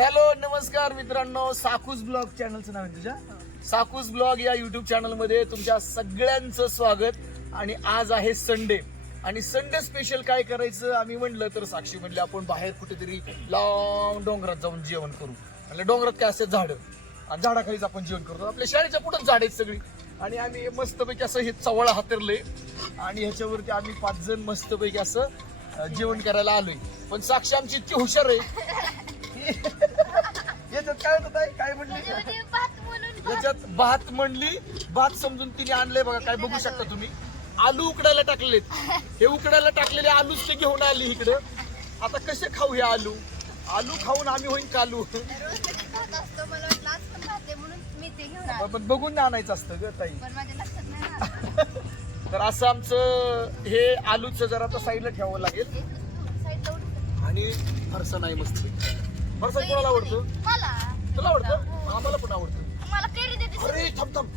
तर हॅलो नमस्कार मित्रांनो. साकूस ब्लॉग चॅनलचं नाव आहे तुझ्या? साकूस ब्लॉग या युट्यूब चॅनलमध्ये तुमच्या सगळ्यांचं स्वागत. आणि आज आहे संडे आणि संडे स्पेशल काय करायचं? आम्ही म्हणलं तर साक्षी म्हणले आपण बाहेर कुठेतरी लांब डोंगरात जाऊन जेवण करू. आणि डोंगरात काय असते? झाडं. आणि झाडाखालीच आपण जेवण करतो. आपल्या शाळेच्या पुढंच झाड आहेत सगळी. आणि आम्ही मस्तपैकी असं हे चवळा हातरले आणि ह्याच्यावरती आम्ही पाच जण मस्तपैकी असं जेवण करायला आलोय. पण साक्षी आमची इतकी हुशार आहे. याच्यात काय होत आहे काय म्हणली? याच्यात भात म्हणली भात समजून तिने आणले बघा काय बघू शकता तुम्ही. आलू उकडायला टाकलेत. हे उकडायला टाकलेले आलूच ते घेऊन आली इकडं. आता कसे खाऊ हे आलू? आलू खाऊन आम्ही होईन कालू पण बघून आणायचं असतं ग ताई. तर असं आमचं हे आलूचं जरा आता साईडला ठेवावं लागेल. आणि फरसा नाही मस्त. फरसा कोणाला आवडतो. मला. तुला आवडतं? आम्हाला पण आवडतं. मला कैरी देते अरे थांब थांब.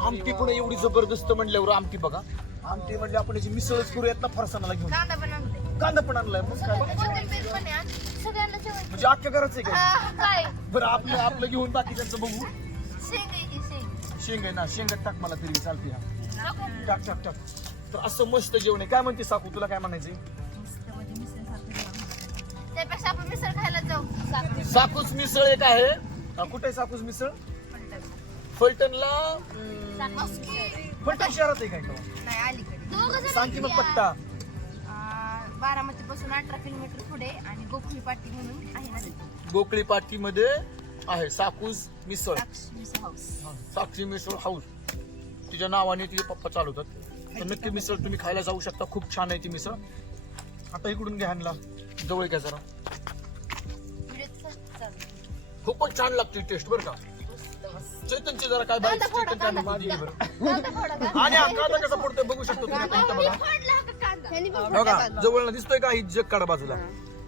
आमटी पण एवढी जबरदस्त म्हणल्यावर आमटी बघा. आमटी म्हणजे आपण याची मिसळच करूयात ना फरसाणाला घेऊन. कांदा पण आणते. कांदा पण आणलाय मग काय? कोथिंबीर पण आहे आणि सगळ्यांना जेवण. म्हणजे अख्ख्या घराचं आहे काय आह, काय? बरं आपलं आपलं घेऊन बाकीच्यांचं बघू. शेंग आहे ही शेंग? शेंग आहे ना शेंगात टाक मला तरी चालते हा. नको. टाक टाक टाक. तर असं मस्त जेवण आहे. काय म्हणते साकू तुला काय म्हणायचंय? त्यापेक्षा आपण मिसळ खायला जाऊ. साखर. साकूस मिसळ एक आहे. हा, कुठे आहे साकूस मिसळ? फलटणला? मस्की. फलटण शहरात आहे काय का अलीकडे. सांग की मग. पत्ता. बारामती पासून अठरा किलोमीटर पुढे आणि गोखली पाटी म्हणून आहे ना तिथे. गोकळी पाटीमध्ये आहे साकूस मिसळ. साक्षी मिसळ हाऊस. साक्षी मिसळ हाऊस. तिच्या नावाने तिचे पप्पा चालवतात. तर नक्की मिसळ तुम्ही खायला जाऊ शकता. खूप छान आहे ती मिसळ. आता इकडून घ्या आणला जवळ घ्या जरा खूपच छान लागते टेस्ट बरं का? चैतनची जरा काय फोडा, चैतन काय. बरं? आणि हा कांदा कसा पडतोय बघू शकतो तुम्ही आता इथं बघा. फोडला का कांदा? ह्यानी पण बघा. जवळ दिसतोय का ही जग काढा बाजूला?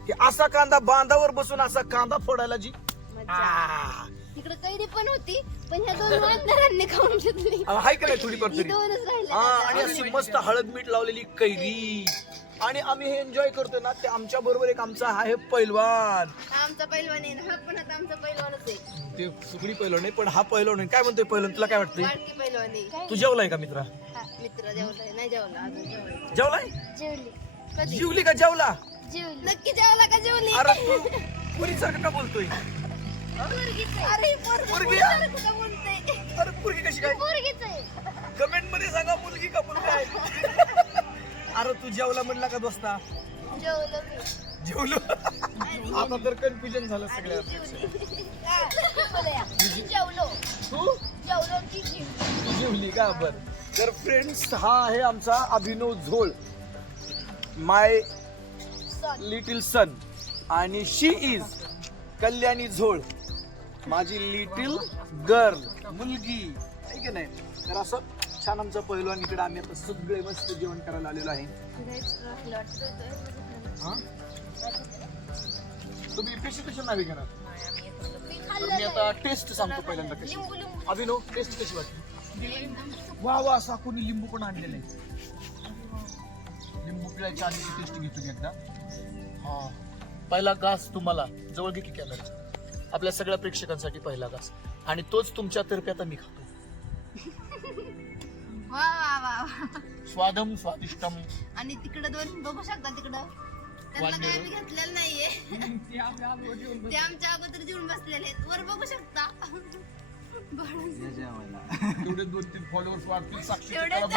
की असा कांदा बांधावर बसून असा कांदा फोडायला जी आ, तिकडे कैरी पण होती पण ह्या दोन वांदरांनी खाऊन घेतली. हाय का नाही थोडीफार ही तरी दोनच राहिले हा आणि अशी मस्त हळद मीठ लावलेली कैरी. आणि आम्ही हे एन्जॉय करतोय ना ते आमच्या बरोबर एक आमचा आहे पैलवान. आमचा पैलवान आहे ना हा पण आता आमचा पैलवानच आहे. ते सुगडी पैलवान नाही पण हा पैलवान आहे. काय म्हणतोय पैलवान तुला काय वाटतंय? वाडकी पैलवान आहे. तू जेवलाय का मित्रा? हा, मित्र जेवलाय. नाही जेवला अजून जेवला जेवलाय? जेवली. कधी? जेवली का जेवला? जेवली. नक्की जेवला का जेवली? अरे तू पुरीसारखं का बोलतोय. अरे पोरगं पोरगी? पोरगं का बोलतंय? अरे पुरगी कशी काय? पोरगीच आहे. कमेंटमध्ये सांगा मुलगी का मुलगा आहे? अरे तू जेवला म्हणला का दोस्ता? जेवलो आता तर कन्फ्युजन झालं सगळ्या. जेवली. तू? की बर. तर फ्रेंड्स हा आहे आमचा अभिनव झोळ. माय. लिटिल सन आणि शी इज कल्याणी झोळ. माझी लिटिल गर्ल मुलगी. आहे की नाही? तर असं छान आमचं पहिलवान इकडे आम्ही आता सगळे मस्त जेवण करायला आलेलो आहे. हा? तुम्ही कशी कशी नावे घेणार? मी तर मी आता टेस्ट सांगतो पहिल्यांदा कशी. अभिनव टेस्ट कशी वाटली? वा वा साकूनी लिंबू पण आणलेलं आहे. लिंबू पिळायच्या आधीची टेस्ट घेतो मी एकदा. हा. पहिला घास तुम्हाला जवळ घे की कॅमेरा आपल्या सगळ्या प्रेक्षकांसाठी पहिला घास. आणि तोच तुमच्या तर्फे आता मी खातो. वा वा वा वा. स्वादम स्वादिष्टम. आणि तिकडं दोन बघू शकता तिकडं. त्यांना काय मी घेतलेलं नाहीये. ते आमच्या अगोदर जेवून बसलेले आहेत. वर बघू शकता. तेवढे दोन तीन फॉलोअर्स वाढतील साक्षी तेवढेच.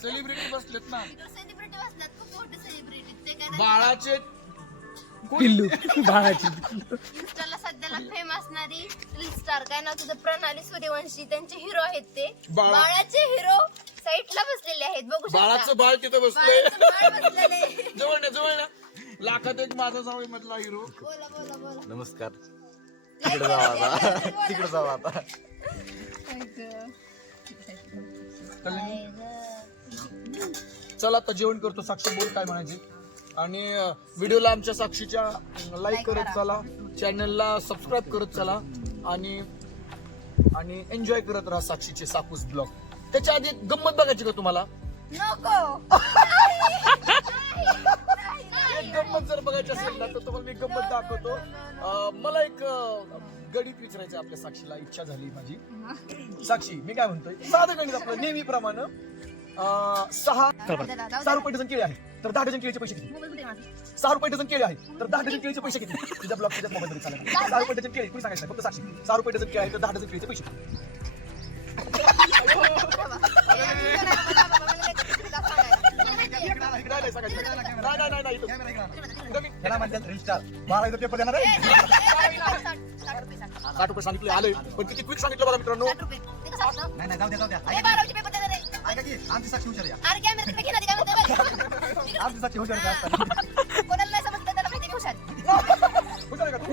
सेलिब्रिटी बसलेत ना. सेलिब्रिटी बसल्यात. खूप मोठे सेलिब्रिटी ते काय बाळाचे पिल्लू. बाळाची इंस्टाला सध्याला फेम असणारी रील स्टार काय नाव तुझं? प्रणाली सूर्यवंशी. त्यांचे हिरो आहेत ते. बाळा. बाळाचे हिरो साईडला बसलेले आहेत. बघू शकता. बाळाचं बाळ तिथं बसलंय. बाळाचं बाळ बसलेले जवळ ना जवळ ना. लाखात एक माझा जावई मधला हिरो बोला बोला बोला. नमस्कार. तिकडे जाऊ आता. तिकडे जाऊ आता. चला आता जेवण करतो. साक्षी बोल काय म्हणायची? आणि व्हिडिओला आमच्या साक्षीच्या लाईक करत करा. चला. चॅनलला सबस्क्राईब करत चला आणि आणि एन्जॉय करत राहा साक्षीचे साकूस ब्लॉग त्याच्या आधी गंमत बघायची का तुम्हाला? नको. एक गंमत जर बघायची असेल ना तर तुम्हाला मी गंमत दाखवतो. अं, मला एक अं, गणित विचारायचं आपल्या साक्षीला. इच्छा झाली माझी. साक्षी मी काय म्हणतोय? साधं गणित आपलं नेहमीप्रमाणे. अं, सहा सहा रुपये डझन केळी आहे. तर दहा डझन केळीचे पैसे किती? सहा रुपये डझन केळी आहे. तर दहा डझन केळीचे पैसे किती? तुझ्या ब्लॉग तुझ्या मोबाईल मध्ये चालेल सहा रुपये डझन केळी कुणी सांगायचं फक्त साक्षी. सहा रुपये डझन केळी आहे तर दहा डझन केळीचे पैसे किती? इकडे आला, इकडे आलाय सांगायचं. नाही नाही नाही नाही इथं. कमी. त्याला म्हणतात रिस्टार बारावीचा पेपर देणार आहे साठ रुपये सांगितले आले. पण किती क्विक सांगितलं बघा मित्रांनो. नाही नाही जाऊ द्या जाऊ द्या ऐका की आमची साक्षी हुशार या आमची साक्षी हुशार आहे असताना. हुशार आहे का तू?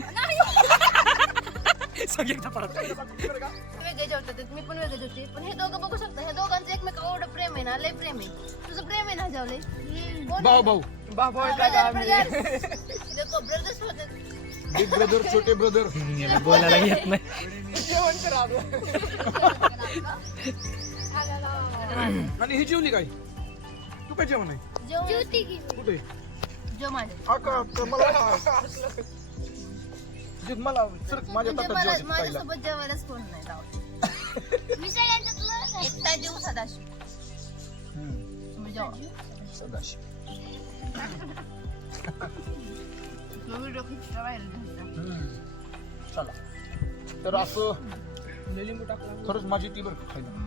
सांग एकदा परत. हुशार आहे का? वेगळे जेवतात मी पण वेगळे जेवते पण हे दोघं बघू शकता हे दोघांचं एकमेकावर एवढं प्रेम आहे ना लय प्रेम आहे तुझं प्रेम आहे ना जेवले भाऊ भाऊ ब्रदर्स होते बिग ब्रदर छोटे ब्रदर। बोलायला येत नाही आणि ही जेवली काय? तू काय जेवण आहे? जेवती की कुठे? जेव माझे. आका आका, मला जे मला सर माझ्या म्हणजे ताटात मला जेवायचं पहिला. माझ्यासोबत जेवायलाच कोण नाही जाऊ मी सगळ्यांच्यातलं एकटा जीव सदाशिव. हम्म, तुम्ही जेवा सदाशिव. व्हिडिओ किती व्हायरल हम्म, चला. तर असं खरंच माझी ती बरं खायला.